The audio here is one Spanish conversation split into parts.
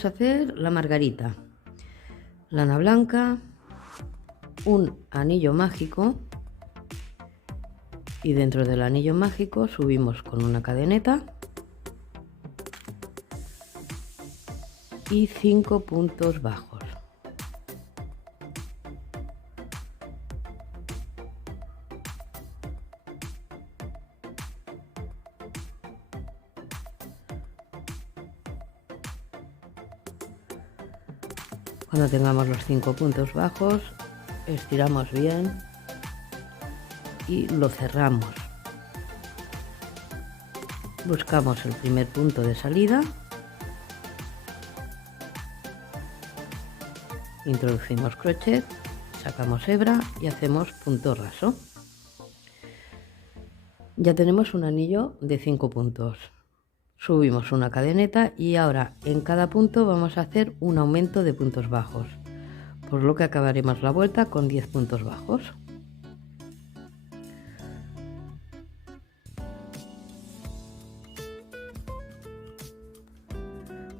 vamos a hacer la margarita, lana blanca, un anillo mágico y dentro del anillo mágico subimos con una cadeneta y 5 puntos bajos. Cuando tengamos los 5 puntos bajos, estiramos bien y lo cerramos. Buscamos el primer punto de salida, introducimos crochet, sacamos hebra y hacemos punto raso. Ya tenemos un anillo de 5 puntos. Subimos una cadeneta y ahora en cada punto vamos a hacer un aumento de puntos bajos, por lo que acabaremos la vuelta con 10 puntos bajos.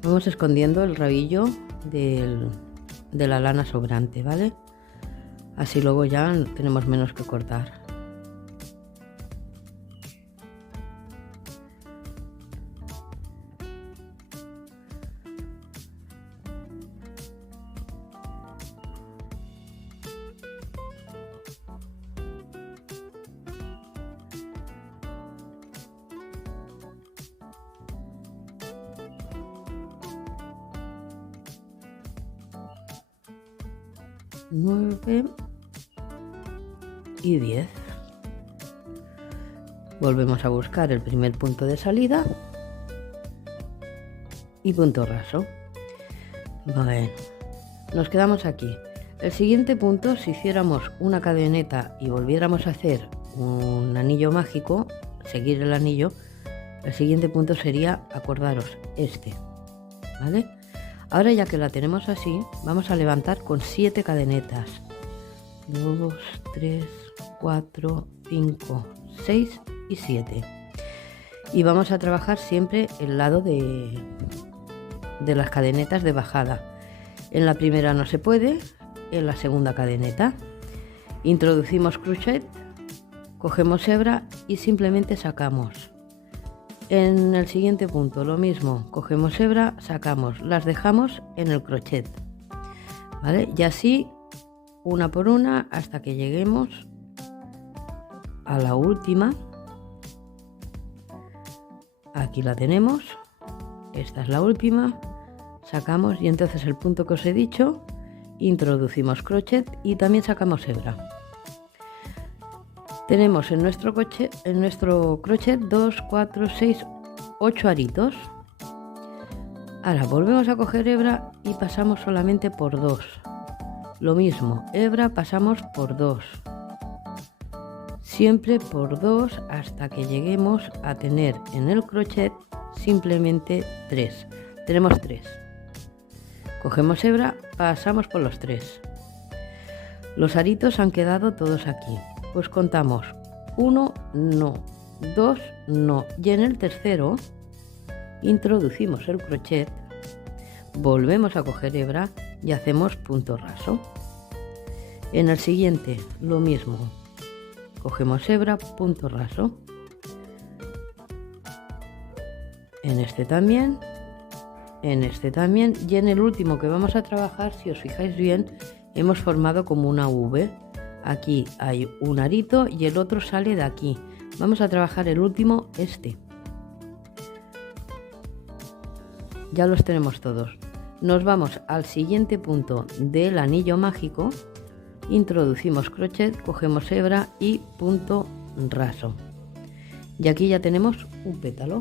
Vamos escondiendo el rabillo de la lana sobrante, ¿vale? Así luego ya tenemos menos que cortar. Nueve y 10. Volvemos a buscar el primer punto de salida y punto raso. Bueno, nos quedamos aquí. El siguiente punto, si hiciéramos una cadeneta y volviéramos a hacer un anillo mágico, seguir el anillo, el siguiente punto sería, acordaros, este, ¿vale? Ahora ya que la tenemos así, vamos a levantar con 7 cadenetas. 2, 3, 4, 5, 6 y 7. Y vamos a trabajar siempre el lado de las cadenetas de bajada. En la primera no se puede, en la segunda cadeneta. Introducimos crochet, cogemos hebra y simplemente sacamos. En el siguiente punto lo mismo, cogemos hebra, sacamos, las dejamos en el crochet, ¿vale? Y así una por una hasta que lleguemos a la última. Aquí la tenemos, esta es la última, sacamos y entonces el punto que os he dicho, introducimos crochet y también sacamos hebra. Tenemos en nuestro crochet 2, 4, 6, 8 aritos. Ahora volvemos a coger hebra y pasamos solamente por 2. Lo mismo, hebra pasamos por 2. Siempre por 2 hasta que lleguemos a tener en el crochet simplemente 3. Tenemos 3. Cogemos hebra, pasamos por los 3. Los aritos han quedado todos aquí. Pues contamos 1 no, 2 no y en el tercero introducimos el crochet, volvemos a coger hebra y hacemos punto raso. En el siguiente lo mismo, cogemos hebra, punto raso. En este también y en el último que vamos a trabajar, si os fijáis bien, hemos formado como una V. Aquí hay un arito y el otro sale de aquí. Vamos a trabajar el último, este. Ya los tenemos todos. Nos vamos al siguiente punto del anillo mágico, introducimos crochet, cogemos hebra y punto raso. Y aquí ya tenemos un pétalo.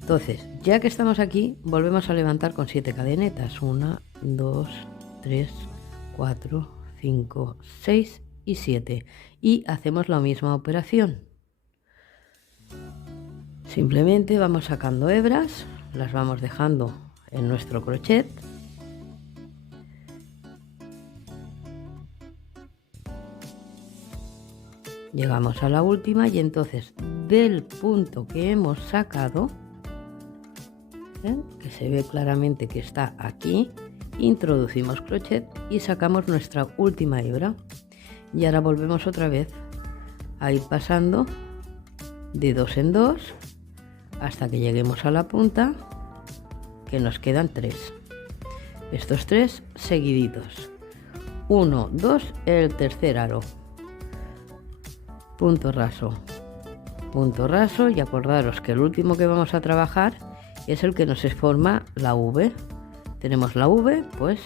Entonces, ya que estamos aquí, volvemos a levantar con 7 cadenetas. 1, 2, 3, 4, 5, 6 y 7 y hacemos la misma operación. Simplemente vamos sacando hebras, las vamos dejando en nuestro crochet llegamos a la última y entonces del punto que hemos sacado que se ve claramente que está aquí, introducimos crochet y sacamos nuestra última hebra. Y ahora volvemos otra vez a ir pasando de 2 en 2 hasta que lleguemos a la punta, que nos quedan 3. Estos 3 seguiditos. 1, 2, el tercer aro. Punto raso, y acordaros que el último que vamos a trabajar es el que nos forma la V. Tenemos la V, pues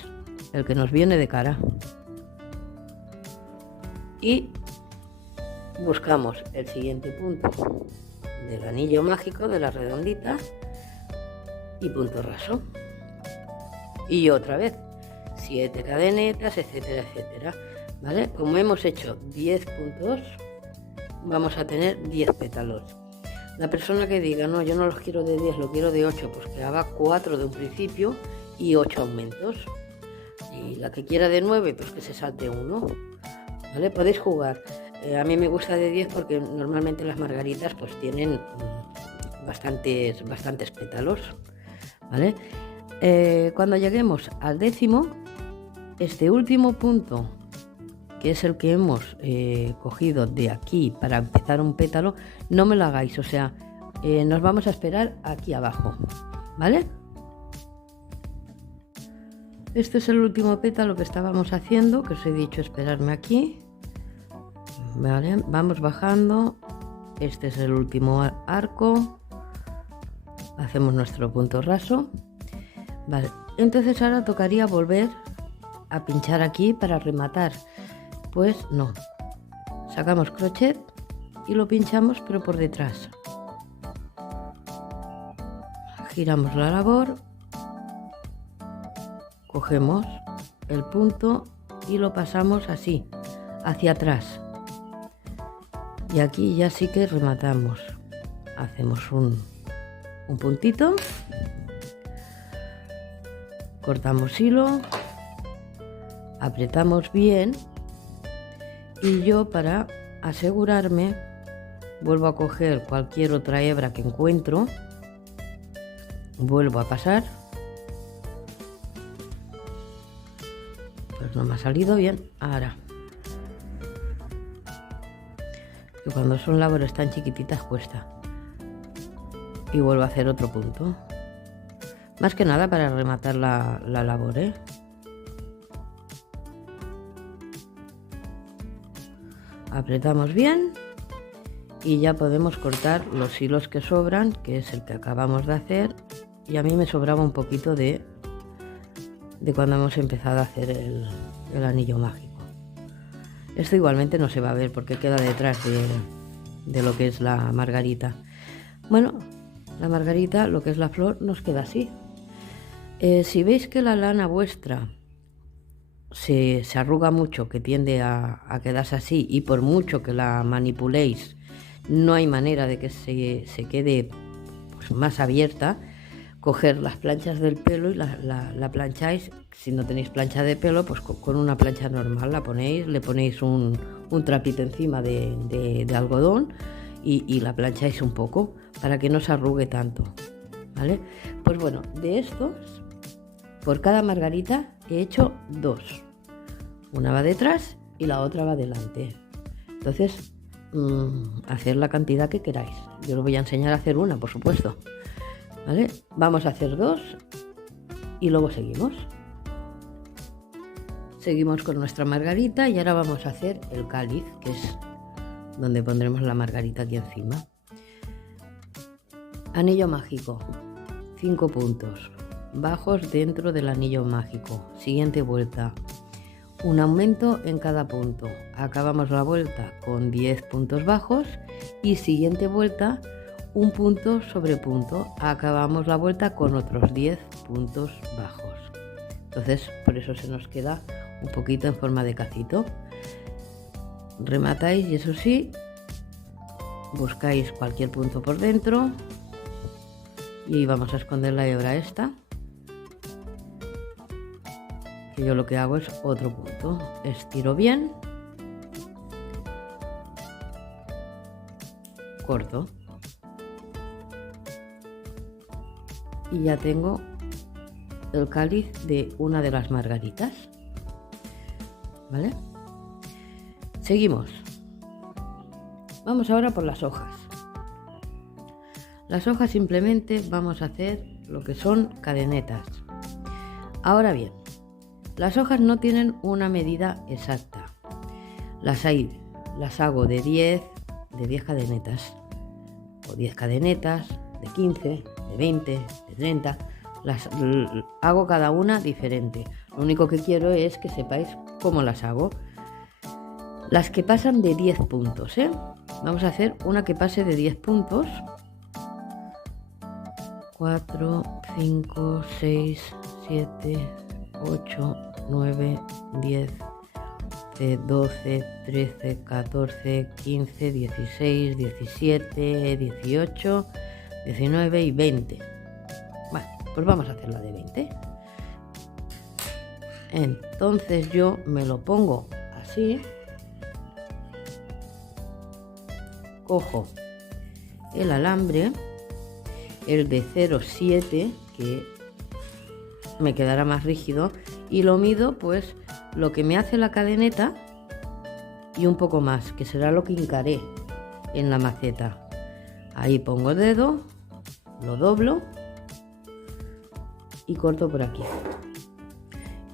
el que nos viene de cara. Y buscamos el siguiente punto del anillo mágico, de la redondita, y punto raso. Y otra vez 7 cadenetas, etcétera, etcétera. ¿Vale? Como hemos hecho 10 puntos, vamos a tener 10 pétalos. La persona que diga, no, yo no los quiero de 10, lo quiero de 8, pues que haga 4 de un principio y 8 aumentos. Y la que quiera de 9, pues que se salte uno. ¿Vale? Podéis jugar. A mí me gusta de 10 porque normalmente las margaritas pues tienen bastantes pétalos. ¿Vale? Cuando lleguemos al 10º, este último punto, que es el que hemos cogido de aquí para empezar un pétalo, no me lo hagáis, o sea, nos vamos a esperar aquí abajo, ¿vale? Este es el último pétalo que estábamos haciendo, que os he dicho esperarme aquí, ¿vale? Vamos bajando, este es el último arco, hacemos nuestro punto raso, ¿vale? Entonces ahora tocaría volver a pinchar aquí para rematar. Pues no, sacamos crochet y lo pinchamos pero por detrás, giramos la labor, cogemos el punto y lo pasamos así hacia atrás, y aquí ya sí que rematamos. Hacemos un puntito, cortamos hilo, apretamos bien. Y yo, para asegurarme, vuelvo a coger cualquier otra hebra que encuentro, vuelvo a pasar, pues no me ha salido bien. Ahora, que cuando son labores tan chiquititas cuesta, y vuelvo a hacer otro punto, más que nada para rematar la labor, ¿eh? Apretamos bien y ya podemos cortar los hilos que sobran, que es el que acabamos de hacer, y a mí me sobraba un poquito de cuando hemos empezado a hacer el anillo mágico. Esto igualmente no se va a ver porque queda detrás de lo que es la margarita. Bueno, la margarita, lo que es la flor, nos queda así. Si veis que la lana vuestra se arruga mucho, que tiende a quedarse así, y por mucho que la manipuléis no hay manera de que se quede pues más abierta, coger las planchas del pelo y la plancháis. Si no tenéis plancha de pelo, pues con una plancha normal la ponéis, le ponéis un trapito encima de algodón y la plancháis un poco para que no se arrugue tanto, ¿vale? Pues bueno, de estos, por cada margarita he hecho 2. Una va detrás y la otra va delante. Entonces, hacer la cantidad que queráis. Yo os voy a enseñar a hacer una, por supuesto. ¿Vale? Vamos a hacer 2 y luego seguimos. Seguimos con nuestra margarita y ahora vamos a hacer el cáliz, que es donde pondremos la margarita aquí encima. Anillo mágico, 5 puntos bajos dentro del anillo mágico. Siguiente vuelta, un aumento en cada punto. Acabamos la vuelta con 10 puntos bajos y siguiente vuelta un punto sobre punto. Acabamos la vuelta con otros 10 puntos bajos. Entonces, por eso se nos queda un poquito en forma de cacito. Rematáis y eso sí, buscáis cualquier punto por dentro y vamos a esconder la hebra esta, que yo lo que hago es otro punto. Estiro bien, corto y ya tengo el cáliz de una de las margaritas, ¿vale? Seguimos. Vamos ahora por las hojas. Las hojas simplemente vamos a hacer lo que son cadenetas. Ahora bien, las hojas no tienen una medida exacta. Las hago de 10 cadenetas, o 10 cadenetas, de 15, de 20, de 30. Las hago cada una diferente. Lo único que quiero es que sepáis cómo las hago. Las que pasan de 10 puntos, ¿eh? Vamos a hacer una que pase de 10 puntos. 4, 5, 6, 7, 8, 9, 10, 12, 13, 14, 15, 16, 17, 18, 19 y 20. Vale, pues vamos a hacer la de 20. Entonces yo me lo pongo así. Cojo el alambre, el de 0,7, que me quedará más rígido, y lo mido pues lo que me hace la cadeneta y un poco más, que será lo que hincaré en la maceta. Ahí pongo el dedo, lo doblo y corto por aquí.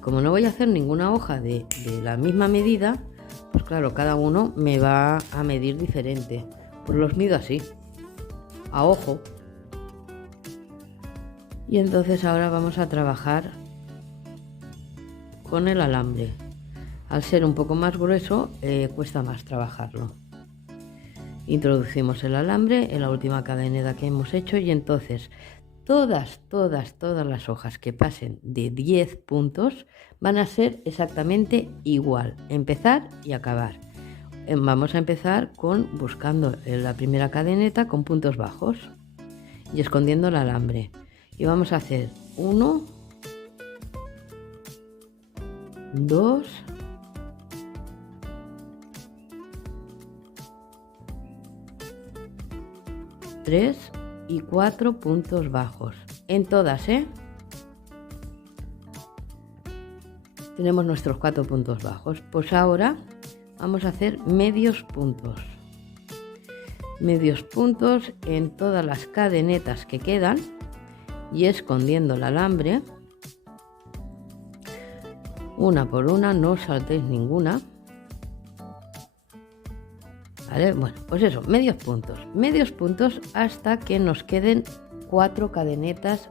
Como no voy a hacer ninguna hoja de la misma medida, pues claro, cada uno me va a medir diferente. Pues los mido así, a ojo. Y entonces ahora vamos a trabajar con el alambre. Al ser un poco más grueso, cuesta más trabajarlo. Introducimos el alambre en la última cadeneta que hemos hecho y entonces todas las hojas que pasen de 10 puntos van a ser exactamente igual, empezar y acabar. Vamos a empezar buscando en la primera cadeneta con puntos bajos y escondiendo el alambre. Y vamos a hacer 1, 2, 3 y 4 puntos bajos. En todas, tenemos nuestros 4 puntos bajos. Pues ahora vamos a hacer medios puntos. Medios puntos en todas las cadenetas que quedan y escondiendo el alambre. Una por una, no os saltéis ninguna. ¿Vale? Bueno, pues eso, medios puntos hasta que nos queden 4 cadenetas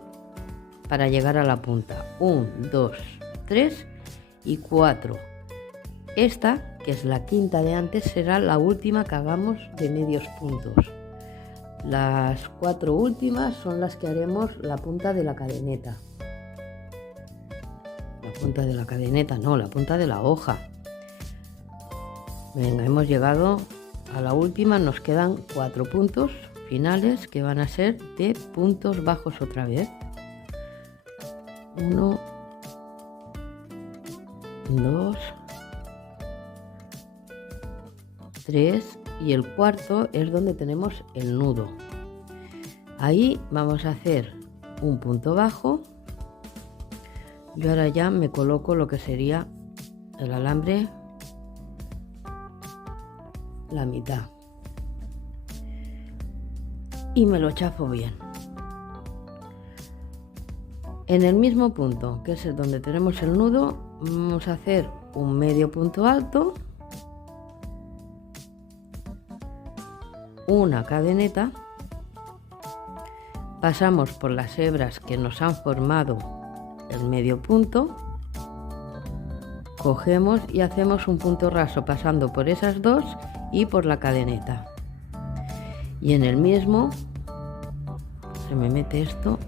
para llegar a la punta. 1, 2, 3 y 4. Esta, que es la quinta de antes, será la última que hagamos de medios puntos. Las 4 últimas son las que haremos la punta de la cadeneta. La punta de la cadeneta, no, la punta de la hoja. Venga, hemos llegado a la última, nos quedan 4 puntos finales que van a ser de puntos bajos otra vez. 1, 2, 3 y el cuarto es donde tenemos el nudo. Ahí vamos a hacer un punto bajo. Yo ahora ya me coloco lo que sería el alambre la mitad y me lo chafo bien. En el mismo punto, que es el donde tenemos el nudo, vamos a hacer un medio punto alto, una cadeneta, pasamos por las hebras que nos han formado el medio punto, cogemos y hacemos un punto raso pasando por esas dos y por la cadeneta. Y en el mismo, se me mete esto,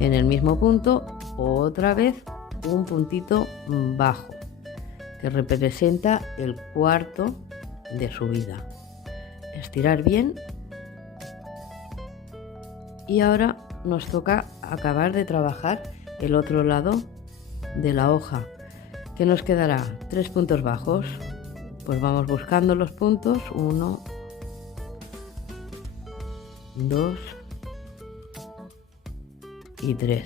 en el mismo punto otra vez un puntito bajo que representa el cuarto de subida. Estirar bien y ahora nos toca acabar de trabajar el otro lado de la hoja, que nos quedará 3 puntos bajos. Pues vamos buscando los puntos, 1, 2, y 3,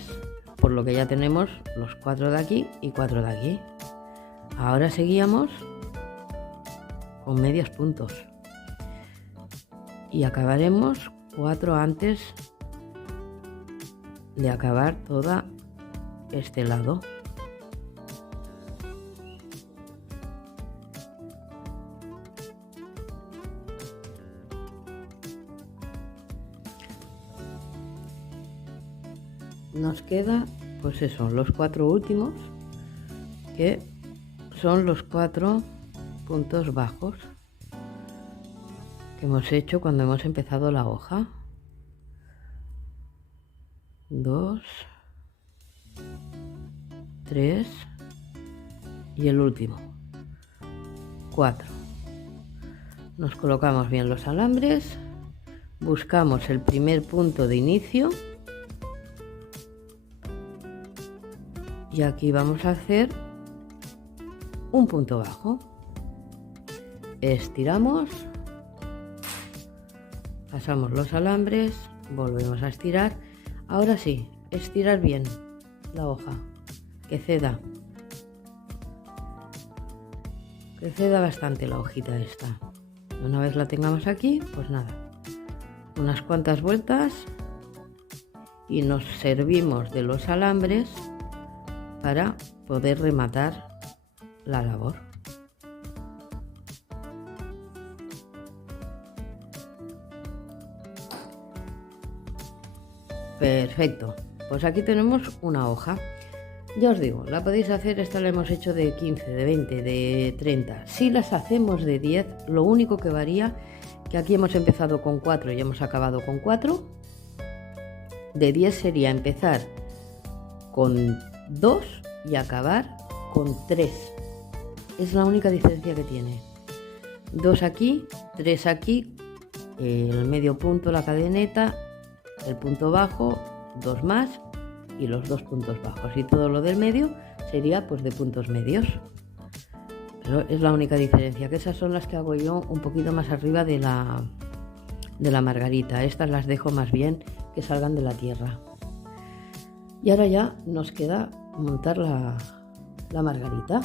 por lo que ya tenemos los 4 de aquí y 4 de aquí. Ahora seguíamos con medios puntos y acabaremos 4 antes de acabar todo este lado. Nos queda pues eso, los 4 últimos, que son los 4 puntos bajos que hemos hecho cuando hemos empezado la hoja. 2, 3 y el último, 4. Nos colocamos bien los alambres, buscamos el primer punto de inicio y aquí vamos a hacer un punto bajo. Estiramos, pasamos los alambres, volvemos a estirar. Ahora sí, estirar bien la hoja, que ceda bastante la hojita esta. Una vez la tengamos aquí, pues nada, unas cuantas vueltas y nos servimos de los alambres para poder rematar la labor. Perfecto, pues aquí tenemos una hoja. Ya os digo, la podéis hacer, esta la hemos hecho de 15, de 20, de 30. Si las hacemos de 10, lo único que varía, que aquí hemos empezado con 4 y hemos acabado con 4. De 10 sería empezar con 2 y acabar con 3. Es la única diferencia que tiene. 2 aquí, 3 aquí, el medio punto, la cadeneta, el punto bajo, 2 más y los 2 puntos bajos, y todo lo del medio sería pues de puntos medios. Pero es la única diferencia, que esas son las que hago yo un poquito más arriba de la margarita. Estas las dejo más bien que salgan de la tierra. Y ahora ya nos queda montar la margarita.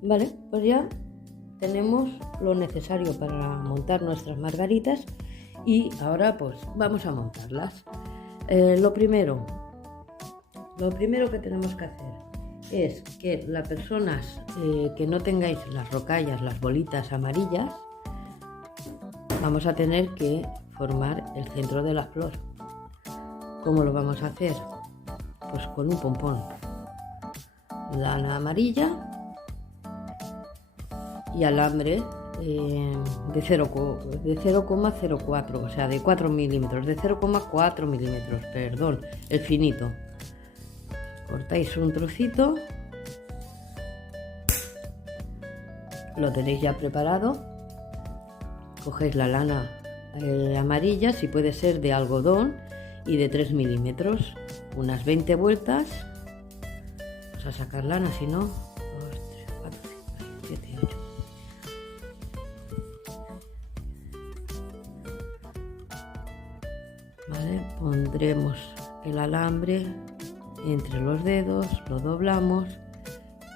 Vale, pues ya tenemos lo necesario para montar nuestras margaritas y ahora pues vamos a montarlas. Lo primero que tenemos que hacer es que las personas que no tengáis las rocallas, las bolitas amarillas, vamos a tener que formar el centro de la flor. ¿Cómo lo vamos a hacer? Pues con un pompón, lana amarilla y alambre de 0,04, o sea, de 4 milímetros, de 0,4 milímetros, perdón, el finito. Cortáis un trocito, lo tenéis ya preparado, cogéis la lana amarilla, si puede ser de algodón, y de 3 milímetros, unas 20 vueltas. Vamos a sacar lana, si no, 2, 3, 4, 5, 6, 7, 8. Vale, pondremos el alambre entre los dedos, lo doblamos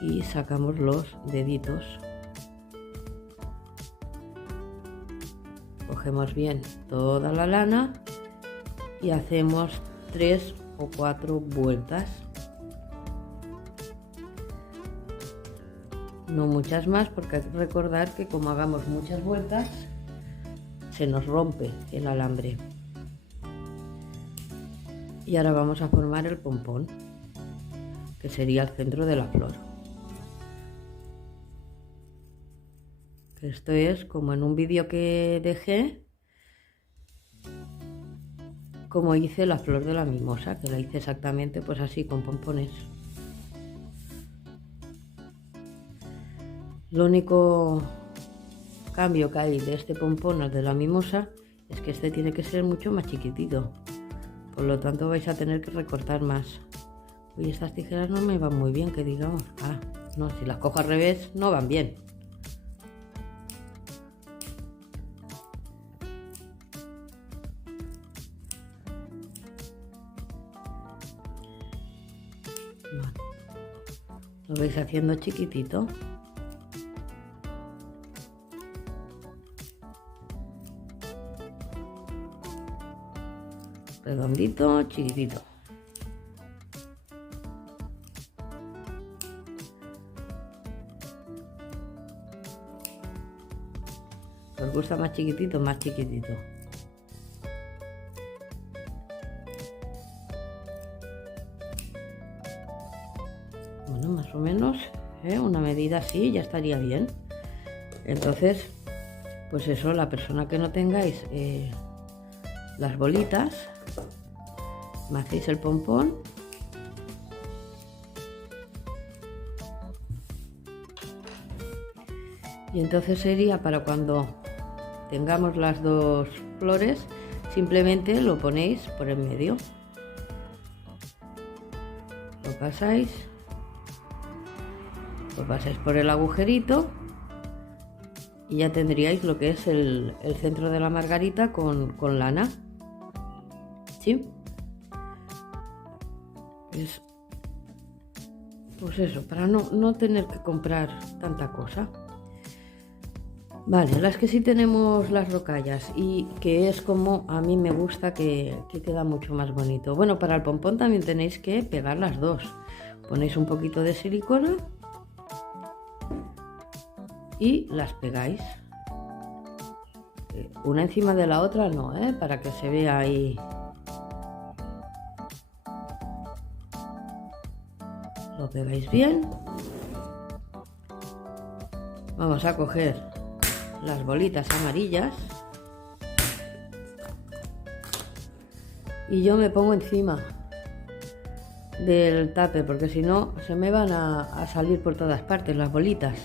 y sacamos los deditos. Cogemos bien toda la lana y hacemos 3 o 4 vueltas. No muchas más, porque hay que recordar que como hagamos muchas vueltas se nos rompe el alambre. Y ahora vamos a formar el pompón, que sería el centro de la flor. Esto es como en un vídeo que dejé, como hice la flor de la mimosa, que la hice exactamente pues así, con pompones. Lo único cambio que hay de este pompón al de la mimosa es que este tiene que ser mucho más chiquitito. Por lo tanto vais a tener que recortar más. Uy, estas tijeras no me van muy bien, que digamos. Ah, no, si las cojo al revés no van bien. Vale. Lo vais haciendo chiquitito. Redondito, chiquitito. ¿Os gusta más chiquitito? Más chiquitito. Bueno, más o menos, una medida así ya estaría bien. Entonces, pues eso, la persona que no tengáis las bolitas, me hacéis el pompón y entonces sería para cuando tengamos las dos flores, simplemente lo ponéis por el medio, lo pasáis por el agujerito y ya tendríais lo que es el centro de la margarita con lana. ¿Sí? Pues eso, para no tener que comprar tanta cosa. Vale, las que sí tenemos las rocallas y que es como a mí me gusta, que queda mucho más bonito. Bueno, para el pompón también tenéis que pegar las dos. Ponéis un poquito de silicona y las pegáis. Una encima de la otra no, para que se vea ahí. Lo pegáis bien. Vamos a coger las bolitas amarillas y yo me pongo encima del tupper porque si no se me van a salir por todas partes las bolitas.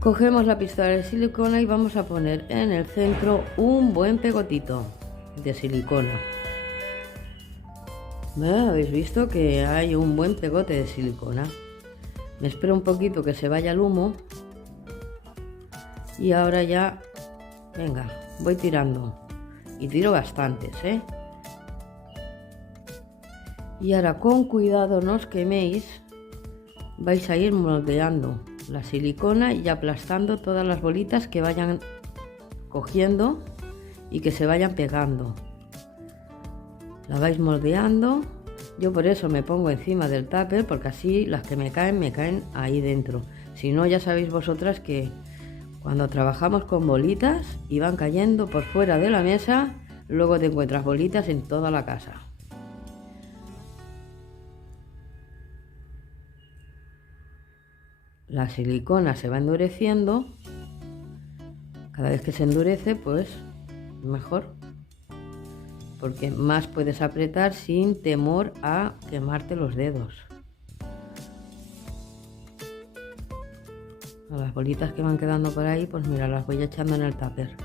Cogemos la pistola de silicona y vamos a poner en el centro un buen pegotito de silicona. ¿Habéis visto que hay un buen pegote de silicona? Me espero un poquito que se vaya el humo y ahora ya, venga, voy tirando y tiro bastantes, Y ahora con cuidado no os queméis, vais a ir moldeando la silicona y aplastando todas las bolitas que vayan cogiendo y que se vayan pegando. La vais moldeando. Yo por eso me pongo encima del tupper, porque así las que me caen ahí dentro. Si no, ya sabéis vosotras que cuando trabajamos con bolitas y van cayendo por fuera de la mesa, luego te encuentras bolitas en toda la casa. La silicona se va endureciendo. Cada vez que se endurece, pues mejor, porque más puedes apretar sin temor a quemarte los dedos. A las bolitas que van quedando por ahí, pues mira, las voy echando en el tupper.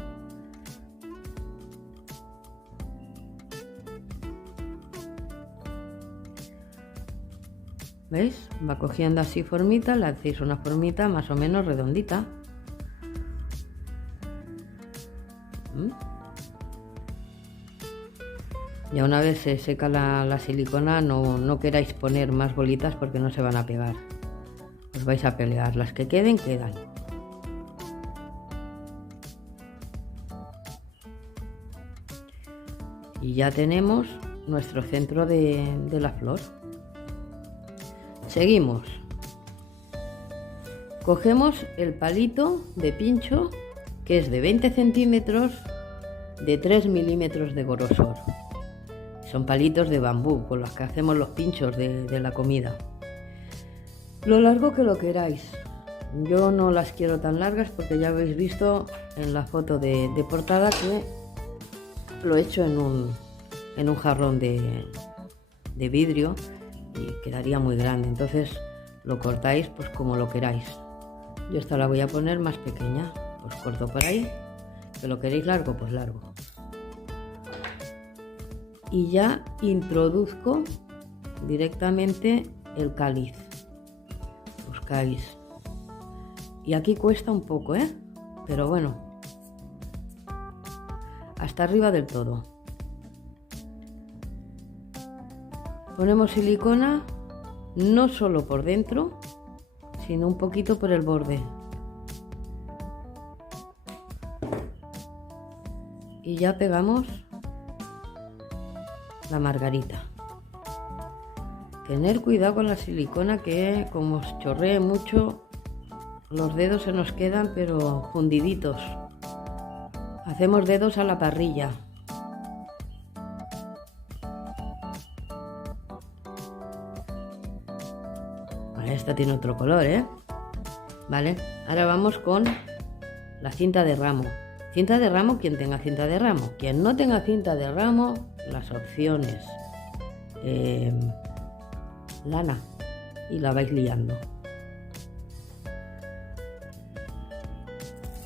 ¿Veis? Va cogiendo así formita, le hacéis una formita más o menos redondita. Ya una vez se seca la silicona, no queráis poner más bolitas porque no se van a pegar. Os vais a pelear, las que queden, quedan. Y ya tenemos nuestro centro de la flor. Seguimos. Cogemos el palito de pincho, que es de 20 centímetros, de 3 milímetros de grosor. Son palitos de bambú con los que hacemos los pinchos de la comida. Lo largo que lo queráis. Yo no las quiero tan largas porque ya habéis visto en la foto de portada que lo he hecho en un jarrón de vidrio y quedaría muy grande. Entonces lo cortáis pues como lo queráis. Yo esta la voy a poner más pequeña. Pues corto por ahí. Que lo queréis largo, pues largo. Y ya introduzco directamente el cáliz. Buscáis. Y aquí cuesta un poco, pero bueno, hasta arriba del todo. Ponemos silicona no solo por dentro, sino un poquito por el borde. Y ya pegamos la margarita. Tener cuidado con la silicona, que como os chorree mucho, los dedos se nos quedan pero fundiditos. Hacemos dedos a la parrilla. Esta tiene otro color, ¿eh? Vale, ahora vamos con la cinta de ramo. Cinta de ramo, quien tenga cinta de ramo. Quien no tenga cinta de ramo, las opciones. Lana. Y la vais liando.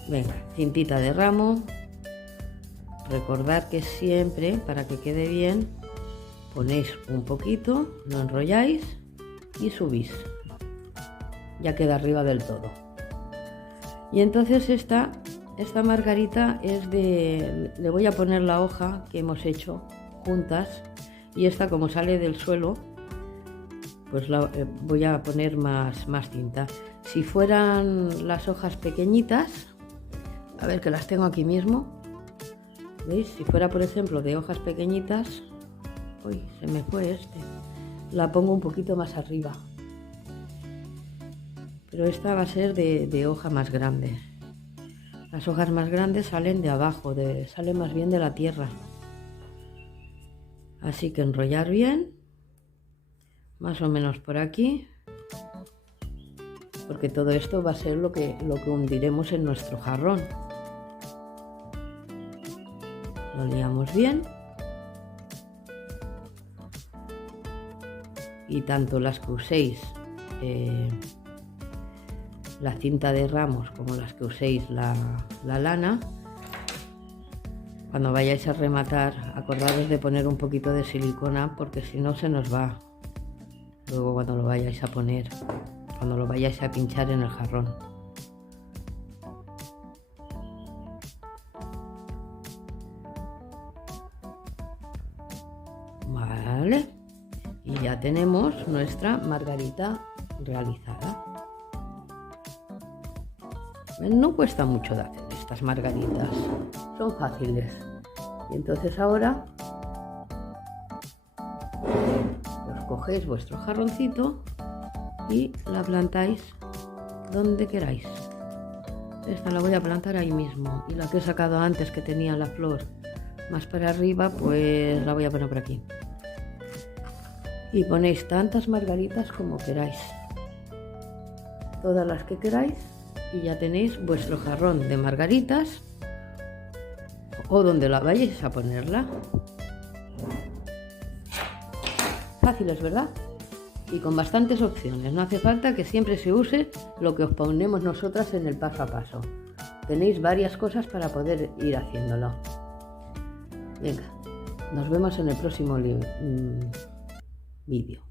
Venga, cintita de ramo. Recordad que siempre, para que quede bien, ponéis un poquito, lo enrolláis y subís. Ya queda arriba del todo. Y entonces esta margarita es de... Le voy a poner la hoja que hemos hecho juntas, y esta, como sale del suelo, pues voy a poner más cinta. Si fueran las hojas pequeñitas, a ver, que las tengo aquí mismo, ¿veis? Si fuera, por ejemplo, de hojas pequeñitas, uy, se me fue la pongo un poquito más arriba. Pero esta va a ser de hoja más grande. Las hojas más grandes salen de abajo, salen más bien de la tierra. Así que enrollar bien, más o menos por aquí, porque todo esto va a ser lo que hundiremos en nuestro jarrón. Lo liamos bien. Y tanto las que uséis la cinta de ramos como las que uséis la lana, cuando vayáis a rematar, acordaros de poner un poquito de silicona, porque si no se nos va luego cuando lo vayáis a poner, cuando lo vayáis a pinchar en el jarrón. Vale, y ya tenemos nuestra margarita realizada. No cuesta mucho de hacer estas margaritas, son fáciles. Y entonces ahora os cogéis vuestro jarroncito y la plantáis donde queráis. Esta la voy a plantar ahí mismo, y la que he sacado antes, que tenía la flor más para arriba, pues la voy a poner por aquí. Y ponéis tantas margaritas como queráis, todas las que queráis, y ya tenéis vuestro jarrón de margaritas, o donde la vayáis a ponerla. Fáciles, ¿verdad? Y con bastantes opciones. No hace falta que siempre se use lo que os ponemos nosotras en el paso a paso. Tenéis varias cosas para poder ir haciéndolo. Venga, nos vemos en el próximo vídeo.